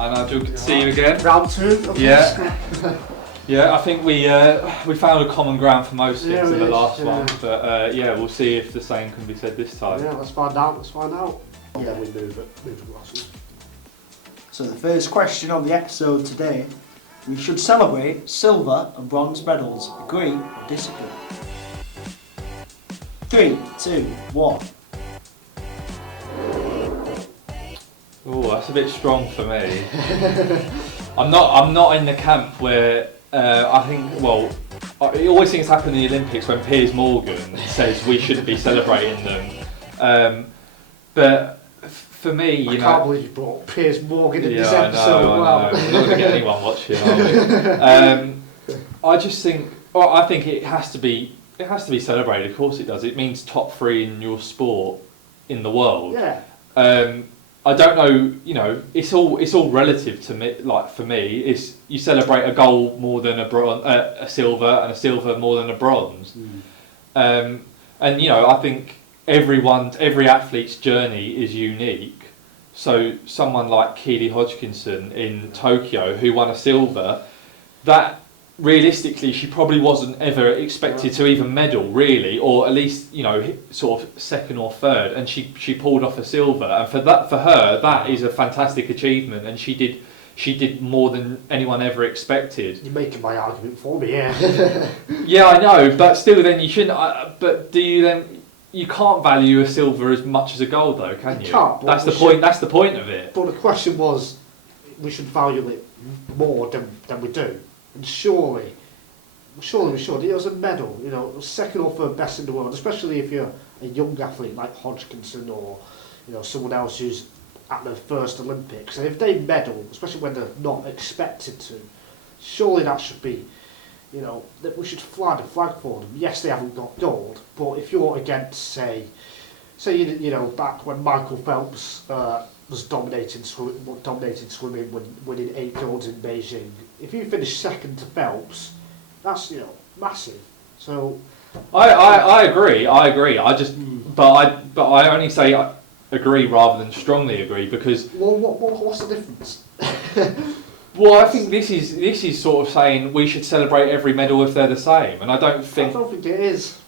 Hi Nigel, good to see you again. Round two. Yeah. Yeah, I think we found a common ground for most things in the last one, but we'll see if the same can be said this time. Yeah, let's find out. And then we move the glasses. So the first question on the episode today: we should celebrate silver and bronze medals. Agree or disagree? 3, 2, 1. Oh, that's a bit strong for me. I'm not in the camp where I think. Well, I always think it's happened in the Olympics when Piers Morgan says we shouldn't be celebrating them. But for me, I can't believe you brought Piers Morgan in this I episode. know. We're not going to get anyone watching, are we? I just think. Well, I think it has to be. It has to be celebrated. Of course, it does. It means top 3 in your sport in the world. Yeah. I don't know. You know, it's all relative to me. Like for me, it's you celebrate a gold more than a silver, and a silver more than a bronze. And you know, I think every athlete's journey is unique. So someone like Keely Hodgkinson in Tokyo, who won a silver, that realistically she probably wasn't ever expected to even medal really, or at least, you know, sort of second or third, and she pulled off a silver, and for her that is a fantastic achievement, and she did more than anyone ever expected. You're making my argument for me, yeah. Yeah, I know, but still, then you shouldn't. But do you then? You can't value a silver as much as a gold, though, can you? You can't. That's the point. That's the point of it. But the question was, we should value it more than we do, and surely we should. It was a medal, you know, second or third best in the world, especially if you're a young athlete like Hodgkinson or, you know, someone else who's at their first Olympics, and if they medal, especially when they're not expected to, surely that should be, you know, that we should fly the flag for them. Yes, they haven't got gold, but if you're against, say you know, back when Michael Phelps was dominating swimming, winning 8 golds in Beijing, if you finish second to Phelps, that's, you know, massive. So I agree. I just, but I only say agree rather than strongly agree, because. Well, what's the difference? Well, I think this is sort of saying we should celebrate every medal if they're the same, and I don't think it is.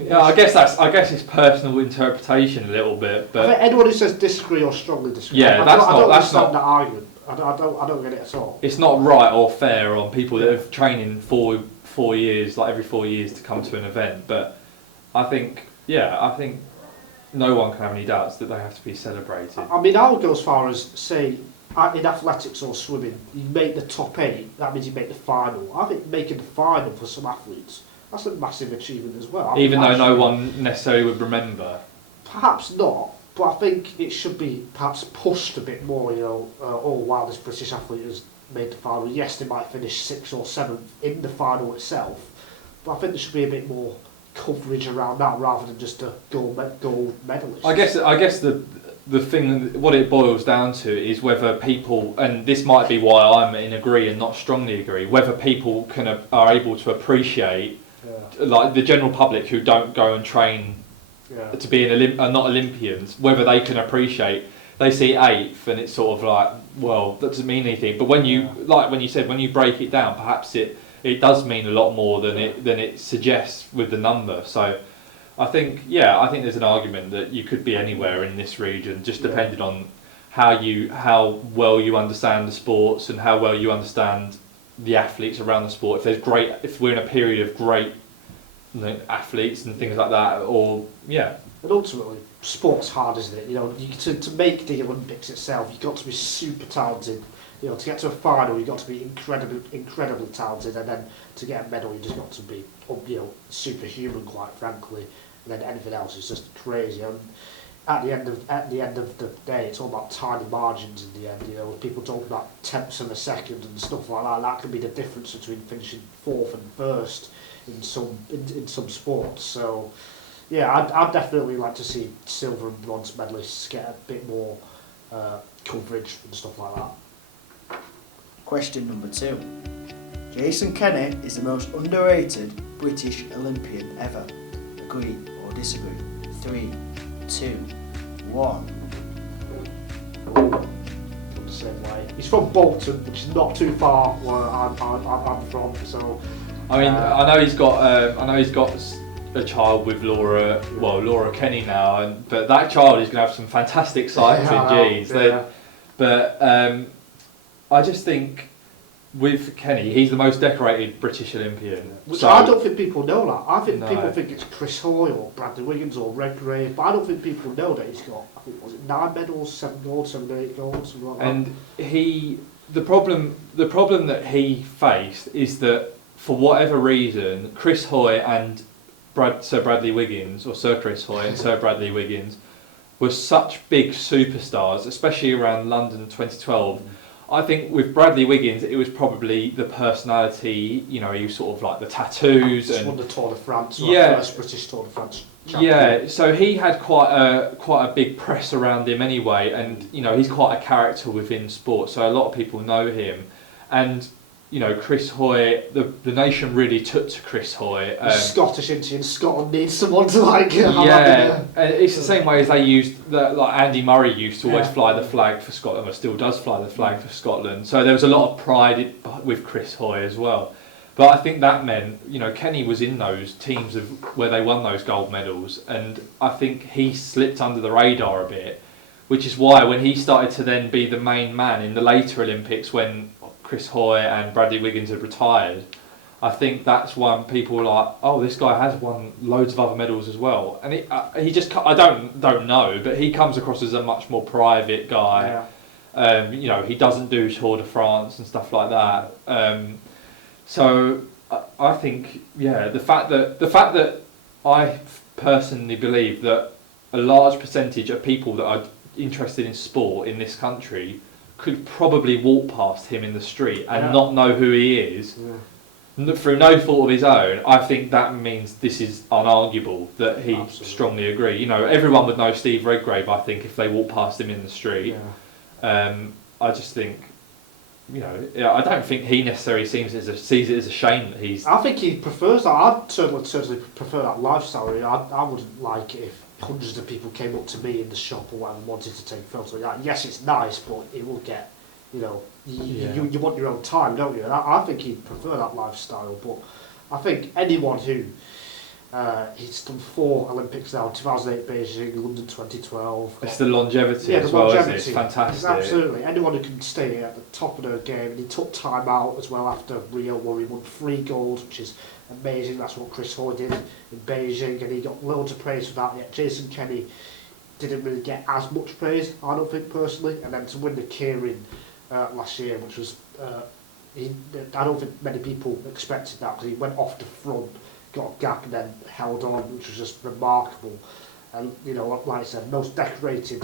Yeah, I guess it's personal interpretation a little bit, but I think anyone who says disagree or strongly disagree, yeah, I don't understand that argument. I don't get it at all. It's not right or fair on people that have training 4 years, like every 4 years, to come to an event. But I think no one can have any doubts that they have to be celebrated. I mean, I would go as far as say, in athletics or swimming, you make the top 8, that means you make the final. I think making the final for some athletes, that's a massive achievement as well. Even though no one necessarily would remember. Perhaps not, but I think it should be perhaps pushed a bit more, you know, wow, this British athlete has made the final. Yes, they might finish 6th or 7th in the final itself, but I think there should be a bit more coverage around that rather than just a gold medalist. I guess the thing, what it boils down to is whether people, and this might be why I'm in agree and not strongly agree, whether people are able to appreciate, like the general public who don't go and train to be are not Olympians, whether they can appreciate. They see 8th and it's sort of like, well, that doesn't mean anything. But when you, like when you said, when you break it down, perhaps it does mean a lot more than it suggests with the number. So I think there's an argument that you could be anywhere in this region, just depending on how well you understand the sports and how well you understand the athletes around the sport. If we're in a period of great, you know, athletes and things like that, And ultimately, sport's hard, isn't it? You know, to make the Olympics itself, you've got to be super talented. You know, to get to a final, you've got to be incredibly talented, and then to get a medal, you just got to be, you know, superhuman, quite frankly. And then anything else is just crazy. And at the end of the day, it's all about tiny margins in the end. You know, people talk about tenths of a second and stuff like that. That can be the difference between finishing 4th and 1st in some sports. So, yeah, I'd definitely like to see silver and bronze medalists get a bit more coverage and stuff like that. Question number 2. Jason Kenny is the most underrated British Olympian ever. Agree or disagree? 3, 2, 1. same way. He's from Bolton, which is not too far where I'm from. So I mean, I know he's got a child with Laura Kenny now, but that child is going to have some fantastic cycling genes. Yeah. But I just think with Kenny, he's the most decorated British Olympian. Which So- I don't think people know that. I think No. people think it's Chris Hoy or Bradley Wiggins or Redgrave, but I don't think people know that he's got, I think, was it 9 medals, 7 gold, 7 or 8 gold, something like that. And the problem that he faced is that for whatever reason, Chris Hoy and Sir Bradley Wiggins, or Sir Chris Hoy and Sir Bradley Wiggins, were such big superstars, especially around London 2012. I think with Bradley Wiggins, it was probably the personality. You know, he was sort of like the tattoos Just and won the Tour de France, Yeah. first British Tour de France champion. yeah. So he had quite a big press around him anyway, and you know he's quite a character within sport. So a lot of people know him, and you know Chris Hoy. The nation really took to Chris Hoy. Scottish Indian, Scotland needs someone to like. Yeah, and it's the same way as they used like Andy Murray used to always Yeah. fly the flag for Scotland, or still does fly the flag for Scotland. So there was a lot of pride with Chris Hoy as well. But I think that meant, you know, Kenny was in those teams where they won those gold medals, and I think he slipped under the radar a bit, which is why when he started to then be the main man in the later Olympics when Chris Hoy and Bradley Wiggins had retired, I think that's when people were like, oh, this guy has won loads of other medals as well. And he just, I don't know, but he comes across as a much more private guy. Yeah. You know, he doesn't do Tour de France and stuff like that. So I think, yeah, the fact that I personally believe that a large percentage of people that are interested in sport in this country could probably walk past him in the street and not know who he is. Yeah. Through no fault of his own. I think that means this is unarguable that he Absolutely. strongly agree. You know, everyone would know Steve Redgrave, I think, if they walked past him in the street. Yeah. I just think, you know, I don't think he necessarily sees it as a shame that he's. I think he prefers that. I'd certainly prefer that lifestyle. I wouldn't like it if hundreds of people came up to me in the shop or whatever and wanted to take photos like that. Yes, it's nice, but it will get, you know, you want your own time, don't you? And I think he'd prefer that lifestyle. But I think anyone who he's done 4 Olympics now: 2008 Beijing, London 2012. It's the longevity Yeah, as the well, longevity. isn't it? It's fantastic. Absolutely. Anyone who can stay at the top of their game, and he took time out as well after Rio, where he won 3 gold, which is amazing. That's what Chris Hoy did in Beijing, and he got loads of praise for that. Yet Jason Kenny didn't really get as much praise, I don't think, personally. And then to win the Keirin last year, which was, I don't think many people expected that, because he went off the front, got a gap, and then held on, which was just remarkable. And, you know, like I said, most decorated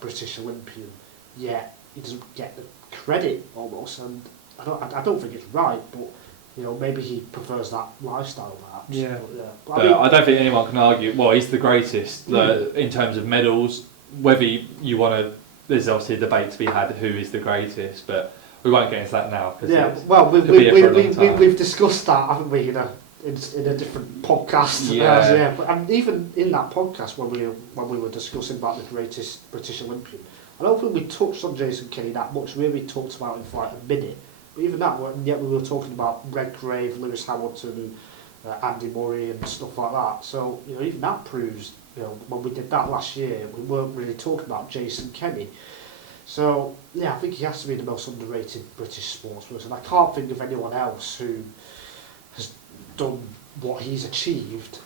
British Olympian, yet he doesn't get the credit almost. And I don't think it's right, but, you know, maybe he prefers that lifestyle perhaps. Yeah. But, But I don't think anyone can argue. Well, he's the greatest in terms of medals. Whether you want to, there's obviously a debate to be had who is the greatest, but we won't get into that now. yeah, well, could be here for a long time. we've discussed that, haven't we, in a different podcast. Yeah. But, and even in that podcast when we were discussing about the greatest British Olympian, I don't think we touched on Jason Kenny that much. We really talked about him for like a minute. But even that, and yet we were talking about Redgrave, Lewis Hamilton, Andy Murray and stuff like that. So, you know, even that proves, you know, when we did that last year, we weren't really talking about Jason Kenny. So, yeah, I think he has to be the most underrated British sportsperson. I can't think of anyone else who has done what he's achieved,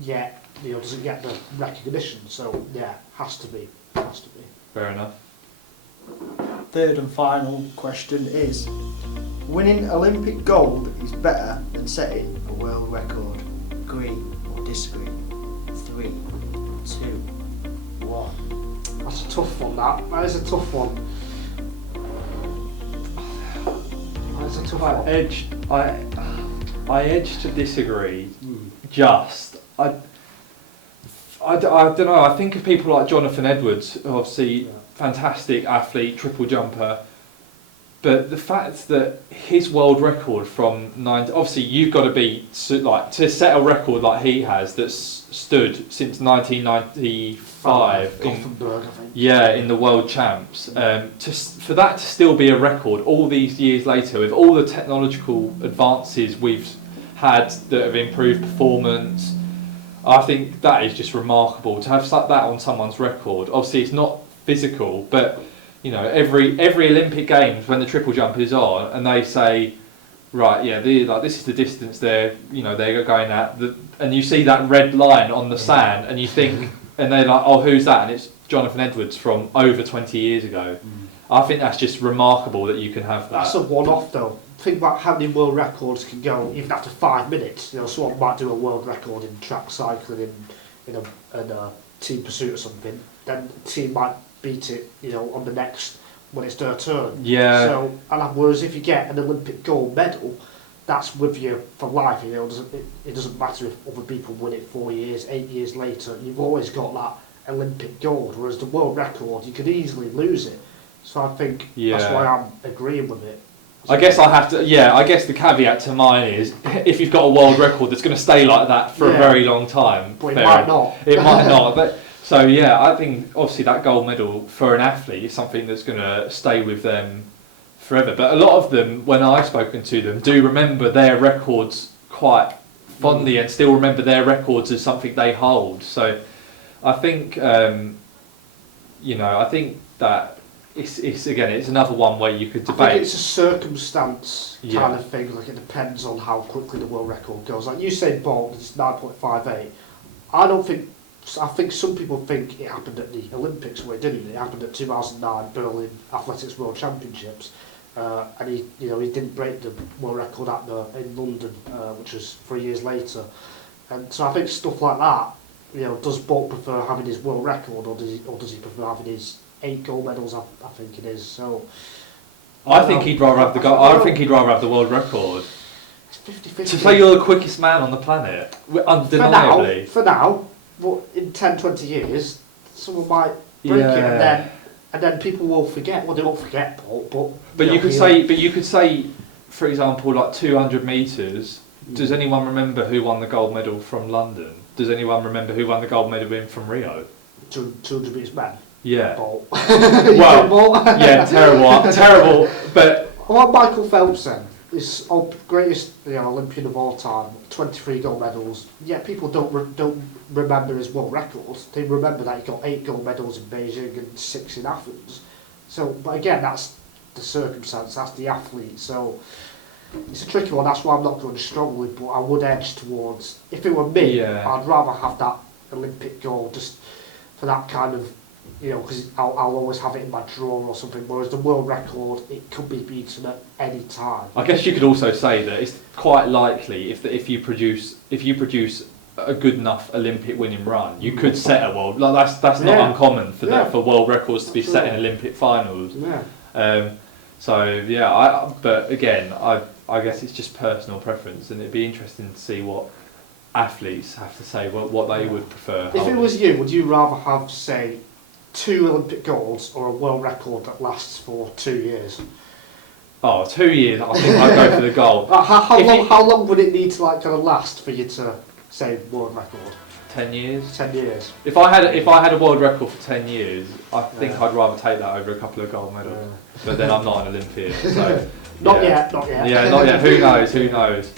yet, you know, doesn't get the recognition. So, yeah, has to be. Fair enough. Third and final question is, winning Olympic gold is better than setting a world record. Agree or disagree? 3, 2, 1. That's a tough one, that. That is a tough one. That is a tough one. I edge to disagree. Just I don't know. I think of people like Jonathan Edwards, obviously fantastic athlete, triple jumper. But the fact that his world record from obviously you've got to be like to set a record like he has that's stood since 1995 Gothenburg, I think. in the world champs. For that to still be a record all these years later, with all the technological advances we've had that have improved performance, I think that is just remarkable to have that on someone's record. Obviously, it's not physical, but you know, every Olympic Games when the triple jump is on, and they say, right, this is the distance they're going at, and you see that red line on the sand, and you think, and they're like, oh, who's that? And it's Jonathan Edwards from over 20 years ago. I think that's just remarkable that you can have that. That's a one-off though. Think about how many world records can go even after 5 minutes. You know, someone might do a world record in track cycling in a team pursuit or something. Then the team might beat it, you know, on the next when it's their turn. Yeah. So, and whereas if you get an Olympic gold medal, that's with you for life. You know, it doesn't matter if other people win it 4 years, 8 years later. You've always got that Olympic gold. Whereas the world record, you could easily lose it. So I think that's why I'm agreeing with it. I guess I have to. Yeah, I guess the caveat to mine is if you've got a world record that's going to stay like that for a very long time. But it might not. It might not. But so yeah, I think obviously that gold medal for an athlete is something that's going to stay with them forever. But a lot of them, when I've spoken to them, do remember their records quite fondly and still remember their records as something they hold. So I think I think that. It's another one where you could debate. I think it's a circumstance kind of thing. Like it depends on how quickly the world record goes. Like you said, Bolt, it's 9.58. I think some people think it happened at the Olympics, where it didn't. It happened at 2009 Berlin Athletics World Championships, and he didn't break the world record in London, which was 3 years later. And so I think stuff like that. You know, does Bolt prefer having his world record, or does he prefer having his 8 gold medals? I think it is. So I think he'd rather have the I think he'd rather have the world record. It's 50-50. To say you're the quickest man on the planet, undeniably. For now, but in 10-20 years, someone might break it, and then people will forget. Well, they won't forget, but you could say, for example, like 200 metres. Does anyone remember who won the gold medal from London? Does anyone remember who won the gold medal from Rio? 200 metres men. Yeah. Bolt. Terrible. But what Michael Phelps then is greatest Olympian of all time, 23 gold medals. Yet people don't remember his world records. They remember that he got 8 gold medals in Beijing and 6 in Athens. So, but again, that's the circumstance. That's the athlete. So it's a tricky one. That's why I'm not going strongly, but I would edge towards. If it were me, I'd rather have that Olympic gold just for that kind of. You know, because I'll always have it in my drawer or something. Whereas the world record, it could be beaten at any time. I guess you could also say that it's quite likely if you produce a good enough Olympic winning run, you could set a world. Like that's not uncommon for world records to be set in Olympic finals. Yeah. But again, I guess it's just personal preference, and it'd be interesting to see what athletes have to say what they would prefer. If it was you, would you rather have, say, 2 Olympic golds or a world record that lasts for 2 years? Oh, 2 years. I think I'd go for the gold. How long would it need to kind of last for you to say world record? 10 years. 10 years. If I had a world record for 10 years, I think I'd rather take that over a couple of gold medals. But then I'm not an Olympian, so not yet. Yeah, not yet. Who knows?